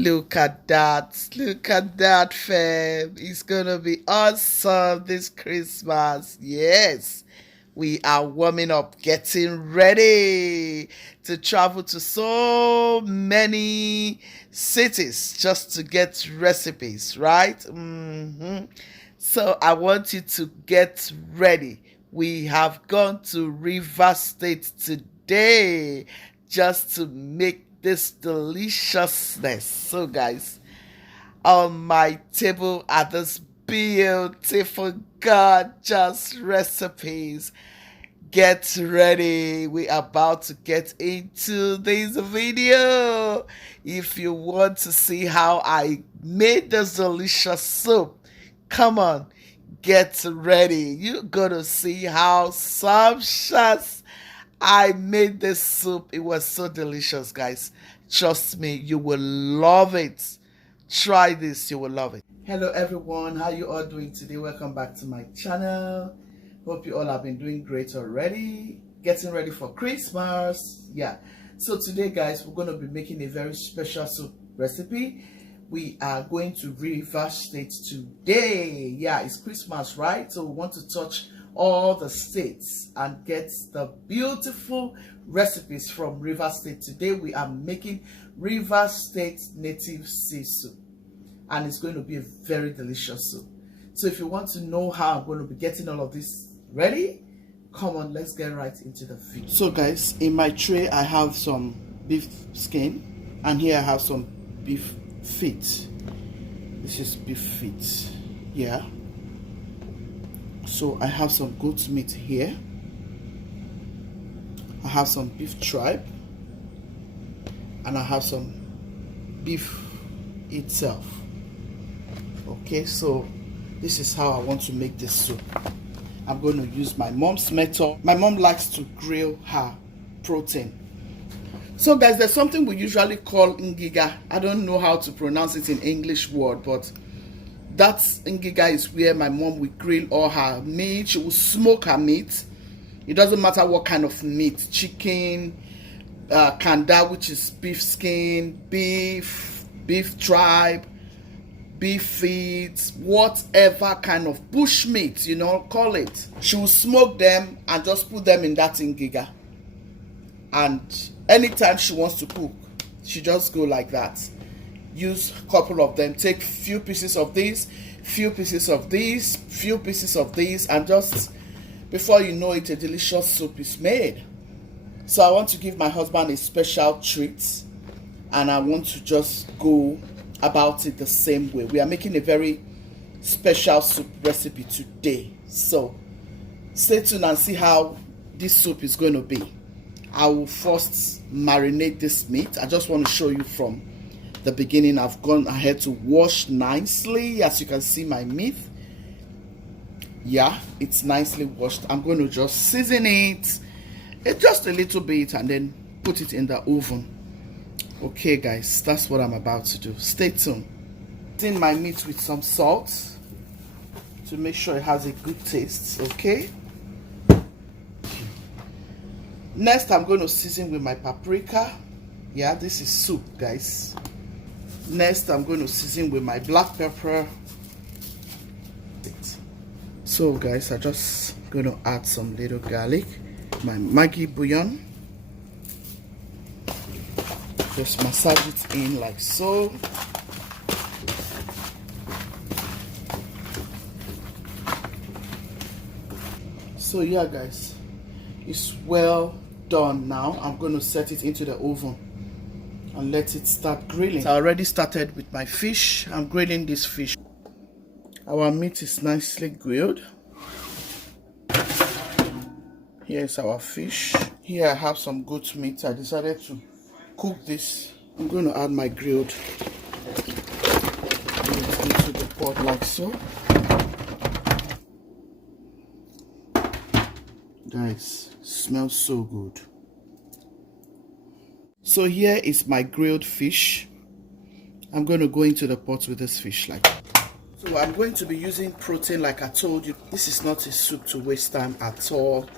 Look at that. Look at that, fam. It's gonna be awesome this Christmas. Yes. We are warming up, getting ready to travel to so many cities just to get recipes, right? So I want you to get ready. We have gone to River State today just to make this deliciousness. So guys, on my table are these beautiful, gorgeous recipes. Get ready. We are about to get into this video. If you want to see how I made this delicious soup, come on, get ready. You're gonna see how sumptuous I made this soup. It was so delicious, guys. Trust me, you will love it. Try this, you will love it. Hello everyone, how you all doing today? Welcome back to my channel. Hope you all have been doing great already. Getting ready for Christmas. Yeah. So today, guys, we're going to be making a very special soup recipe. We are going to River State today. Yeah, it's Christmas, right? So we want to touch all the states and get the beautiful recipes from River State. Today we are making River State native sea soup, and it's going to be a very delicious soup. So if you want to know how I'm going to be getting all of this ready, come on, let's get right into the video. So guys, in my tray I have some beef skin, and here I have some beef feet. This is beef feet. Yeah. So I have some goat meat here. I have some beef tripe, and I have some beef itself. Okay, so this is how I want to make this soup. I'm going to use my mom's method. My mom likes to grill her protein. So guys, there's something we usually call ngiga. I don't know how to pronounce it in English word, but that's ngiga is where my mom will grill all her meat. She will smoke her meat. It doesn't matter what kind of meat. Chicken, kanda, which is beef skin, beef tripe, beef feet, whatever kind of bush meat, you know, call it. She will smoke them and just put them in that ngiga. And anytime she wants to cook, she just go like that. Use a couple of them, take few pieces of this, few pieces of this, few pieces of this, and just before you know it, a delicious soup is made. So I want to give my husband a special treat, and I want to just go about it the same way. We are making a very special soup recipe today, so stay tuned and see how this soup is going to be. I will first marinate this meat. I just want to show you from the beginning. I've gone ahead to wash nicely. As you can see, my meat, yeah, it's nicely washed. I'm going to just season it just a little bit and then put it in the oven. Okay guys, that's what I'm about to do. Stay tuned. Season my meat with some salt to make sure it has a good taste. Okay, next I'm going to season with my paprika. Yeah, this is soup, guys. Next I'm going to season with my black pepper. So guys, I'm just going to add some little garlic, my Maggi bouillon. Just massage it in like so. So yeah guys, it's well done now. I'm going to set it into the oven and let it start grilling. I already started with my fish. I'm grilling this fish. Our meat is nicely grilled. Here's our fish. Here I have some goat meat. I decided to cook this. I'm going to add my grilled into the pot like so. Guys, smells so good. So here is my grilled fish. I'm going to go into the pot with this fish like that. So I'm going to be using protein like I told you. This is not a soup to waste time at all.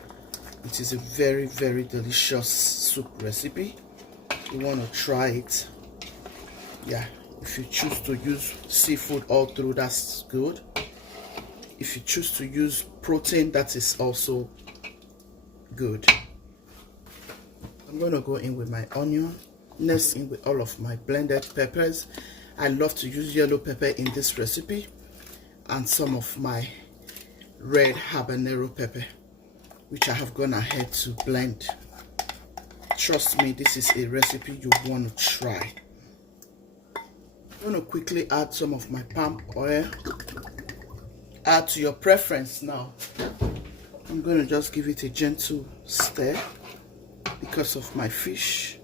It is a very, very delicious soup recipe. You want to try it. Yeah, If you choose to use seafood all through, that's good. If you choose to use protein, that is also good. I'm going to go in with my onion, next in with all of my blended peppers. I love to use yellow pepper in this recipe, and some of my red habanero pepper, which I have gone ahead to blend. Trust me, this is a recipe you want to try. I'm going to quickly add some of my palm oil. Add to your preference now. I'm going to just give it a gentle stir because of my fish.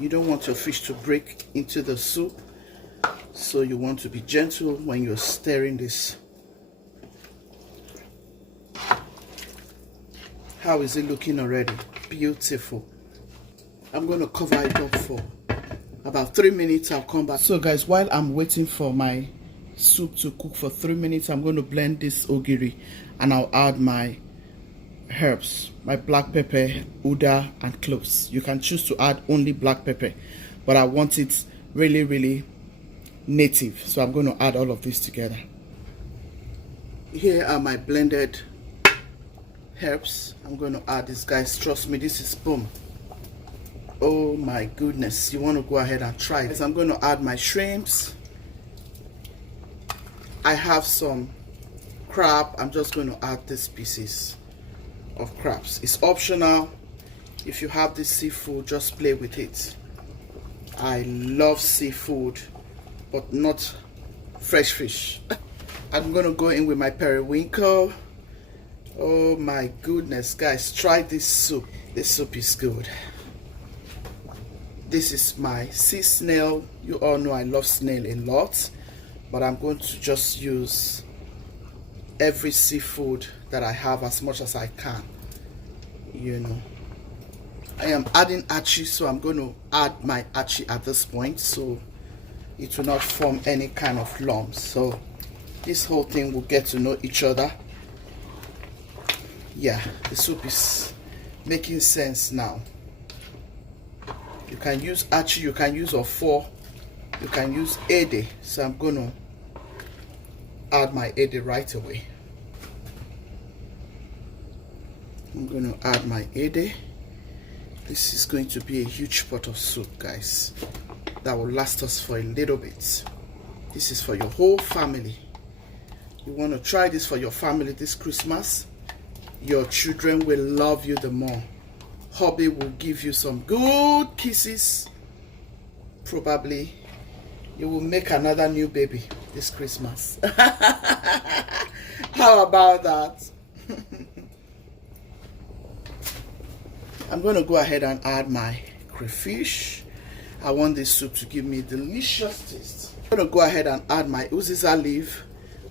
You don't want your fish to break into the soup, so you want to be gentle when you're stirring this. How is it looking already? Beautiful. I'm going to cover it up for about 3 minutes. I'll come back. So guys, while I'm waiting for my soup to cook for 3 minutes, I'm going to blend this ogiri and I'll add my herbs, my black pepper, uda and cloves. You can choose to add only black pepper, but I want it really native, so I'm going to add all of this together. Here are my blended herbs. I'm going to add this, guys. Trust me, this is boom. Oh my goodness, you want to go ahead and try it. So I'm going to add my shrimps. I have some crab. I'm just going to add these pieces of crabs. It's optional. If you have this seafood, just play with it. I love seafood, but not fresh fish. I'm going to go in with my periwinkle. Oh my goodness, guys, try this soup. This soup is good. This is my sea snail. You all know I love snail a lot, but I'm going to just use every seafood that I have as much as I can. You know, I am adding achi, so I'm going to add my achi at this point so it will not form any kind of lumps. So this whole thing will get to know each other. Yeah, the soup is making sense now. You can use achi, you can use ofo, you can use ede. So I'm going to add my ede right away. I'm going to add my ede. This is going to be a huge pot of soup, guys, that will last us for a little bit. This is for your whole family. You want to try this for your family this Christmas. Your children will love you the more. Hubby will give you some good kisses. Probably you will make another new baby this Christmas. How about that? I'm going to go ahead and add my crayfish. I want this soup to give me delicious taste. I'm going to go ahead and add my Uziza leaf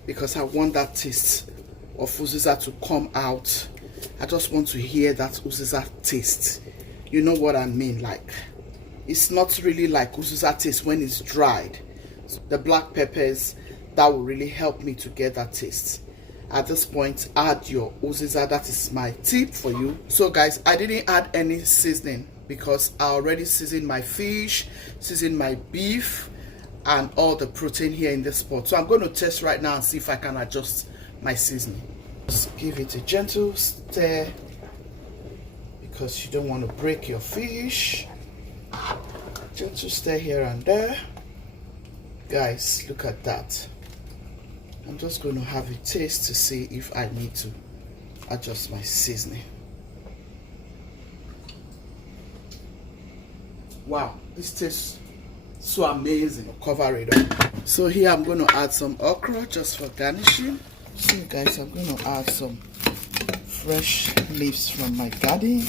because I want that taste of Uziza to come out. I just want to hear that Uziza taste. You know what I mean? Like, it's not really like Uziza taste when it's dried. So the black peppers, that will really help me to get that taste. At this point, add your Uziza. That is my tip for you. So guys, I didn't add any seasoning because I already seasoned my fish, seasoned my beef, and all the protein here in this pot. So I'm going to test right now and see if I can adjust my seasoning. Just give it a gentle stir because you don't want to break your fish. Gentle stir here and there. Guys, look at that. I'm just going to have a taste to see if I need to adjust my seasoning. Wow, this tastes so amazing. Cover it up. So here I'm going to add some okra just for garnishing. So guys, I'm going to add some fresh leaves from my garden.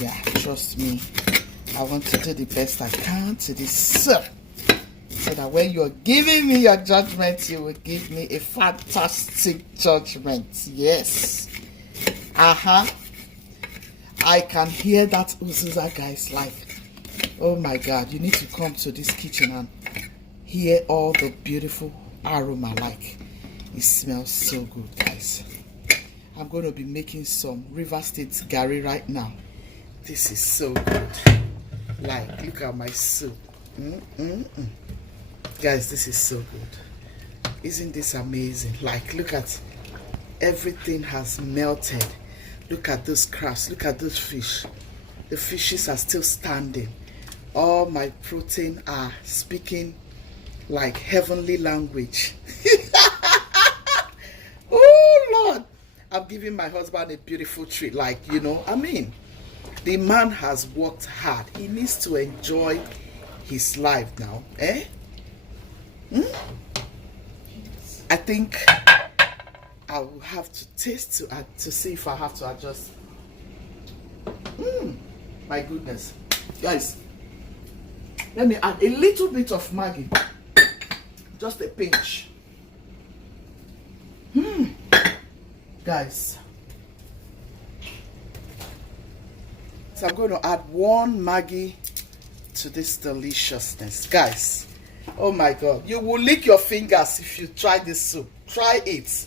Yeah, trust me, I want to do the best I can to this soup, so that when you're giving me your judgment, you will give me a fantastic judgment. Yes. I can hear that Uziza, guys. Like, oh my God, you need to come to this kitchen and hear all the beautiful aroma. Like, it smells so good, guys. I'm going to be making some River State Gary right now. This is so good. Like, look at my soup. Guys, this is so good. Isn't this amazing? Like, look at everything has melted. Look at those crabs. Look at those fish. The fishes are still standing. All my protein are speaking like heavenly language. Oh Lord, I'm giving my husband a beautiful treat. Like, you know, I mean, the man has worked hard. He needs to enjoy his life now. I think I will have to taste to see if I have to adjust. My goodness, guys, let me add a little bit of Maggi, just a pinch. Guys, so I'm going to add 1 Maggi to this deliciousness, guys. Oh my God, you will lick your fingers if you try this soup. Try it.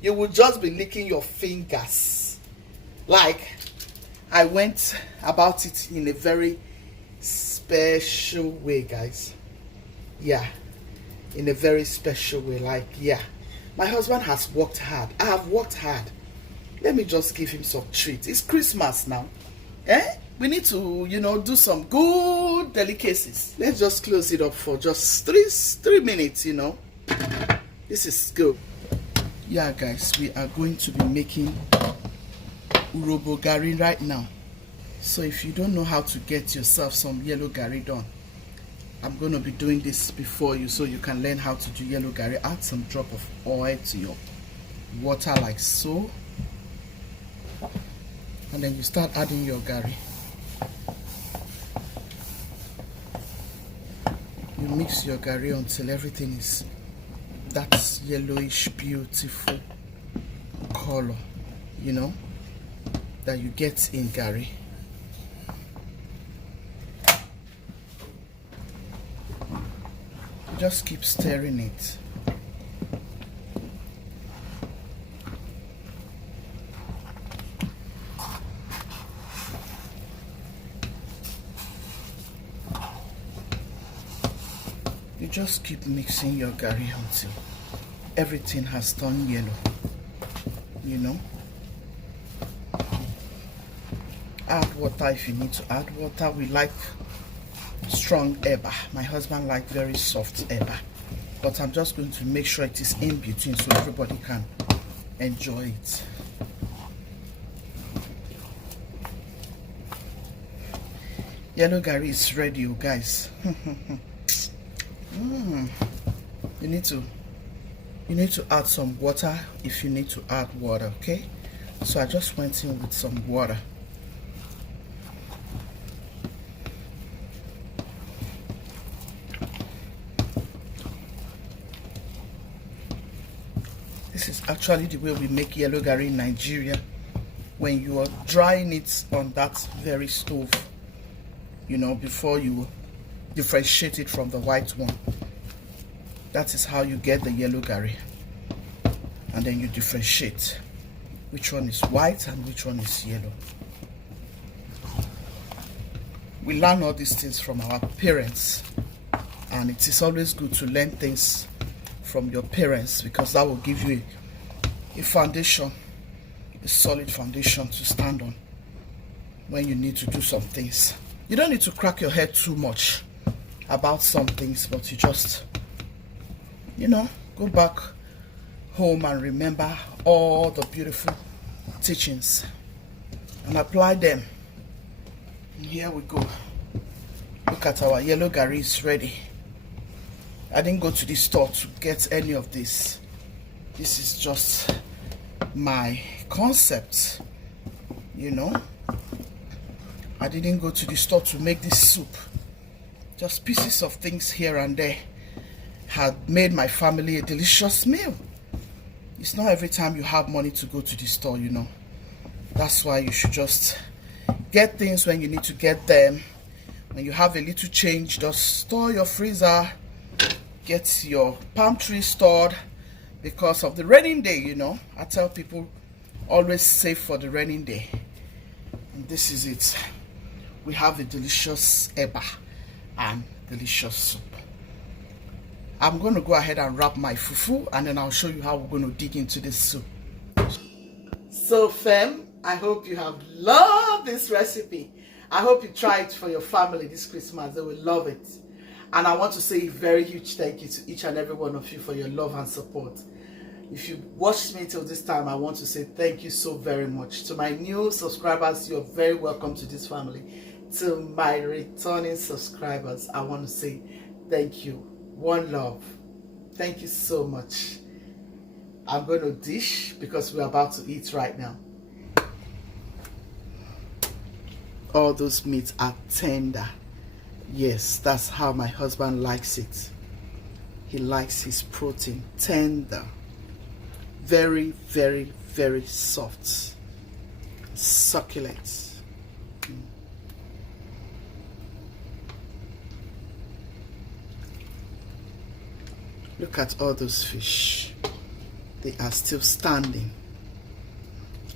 You will just be licking your fingers. Like, I went about it in a very special way, guys. Yeah, in a very special way. Like, yeah, my husband has worked hard. I have worked hard. Let me just give him some treat. It's Christmas now. We need to, you know, do some good delicacies. Let's just close it up for just three minutes, you know. This is good. Yeah, guys, we are going to be making urobo gari right now. So if you don't know how to get yourself some yellow gari done, I'm going to be doing this before you so you can learn how to do yellow gari. Add some drop of oil to your water like so, and then you start adding your gari. You mix your gari until everything is that yellowish beautiful color, you know, that you get in gari. You just keep stirring it. You just keep mixing your gari until everything has turned yellow, you know. Add water if you need to add water. We like strong eba. My husband likes very soft eba, but I'm just going to make sure it is in between so everybody can enjoy it. Yellow gari is ready, you guys. You need to add some water if you need to add water, okay? So I just went in with some water. This is actually the way we make yellow gari in Nigeria. When you are drying it on that very stove, you know, before you differentiate it from the white one. That is how you get the yellow gari. And then you differentiate which one is white and which one is yellow. We learn all these things from our parents, and it is always good to learn things from your parents because that will give you a foundation, a solid foundation to stand on when you need to do some things. You don't need to crack your head too much about some things, but you just, you know, go back home and remember all the beautiful teachings and apply them. And here we go. Look at our yellow gari is ready. I didn't go to the store to get any of this. This is just my concept, you know. I didn't go to the store to make this soup. Just pieces of things here and there had made my family a delicious meal. It's not every time you have money to go to the store, you know. That's why you should just get things when you need to get them. When you have a little change, just store your freezer, get your pantry stored because of the raining day, you know. I tell people always save for the raining day. And this is it. We have a delicious eba and delicious soup. I'm going to go ahead and wrap my fufu, and then I'll show you how we're going to dig into this soup. So fam, I hope you have loved this recipe. I hope you try it for your family this Christmas. They will love it. And I want to say a very huge thank you to each and every one of you for your love and support. If you watched me till this time, I want to say thank you so very much. To my new subscribers, you're very welcome to this family. To my returning subscribers, I want to say thank you. One love. Thank you so much. I'm going to dish because we're about to eat right now. All those meats are tender. Yes, that's how my husband likes it. He likes his protein tender. Very, very, very soft. Succulent. Look at all those fish. They are still standing.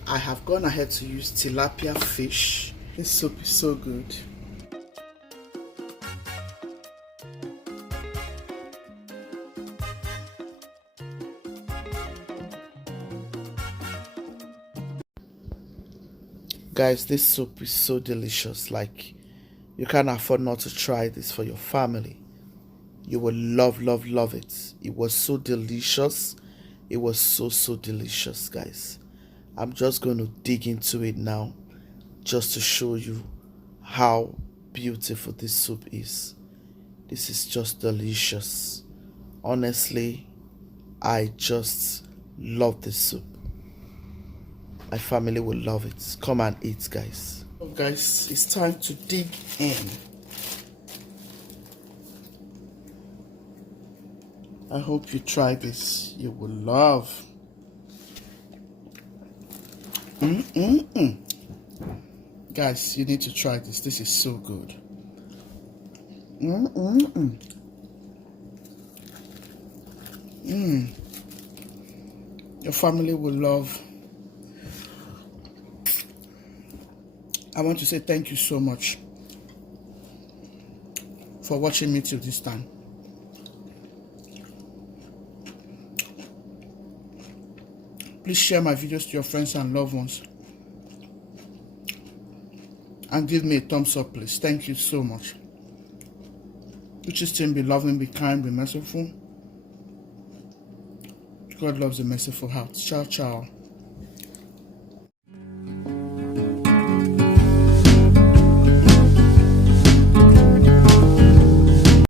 I have gone ahead to use tilapia fish. This soup is so good. Guys, this soup is so delicious. Like, you can't afford not to try this for your family. You will love, love, love it. It was so delicious. It was so delicious, guys. I'm just going to dig into it now, just to show you how beautiful this soup is. This is just delicious. Honestly, I just love this soup. My family will love it. Come and eat, guys. So guys, it's time to dig in. I hope you try this. You will love. Guys, you need to try this. This is so good. Your family will love. I want to say thank you so much for watching me till this time. Please share my videos to your friends and loved ones. And give me a thumbs up, please. Thank you so much. Richest team, be loving, be kind, be merciful. God loves a merciful heart. Ciao, ciao.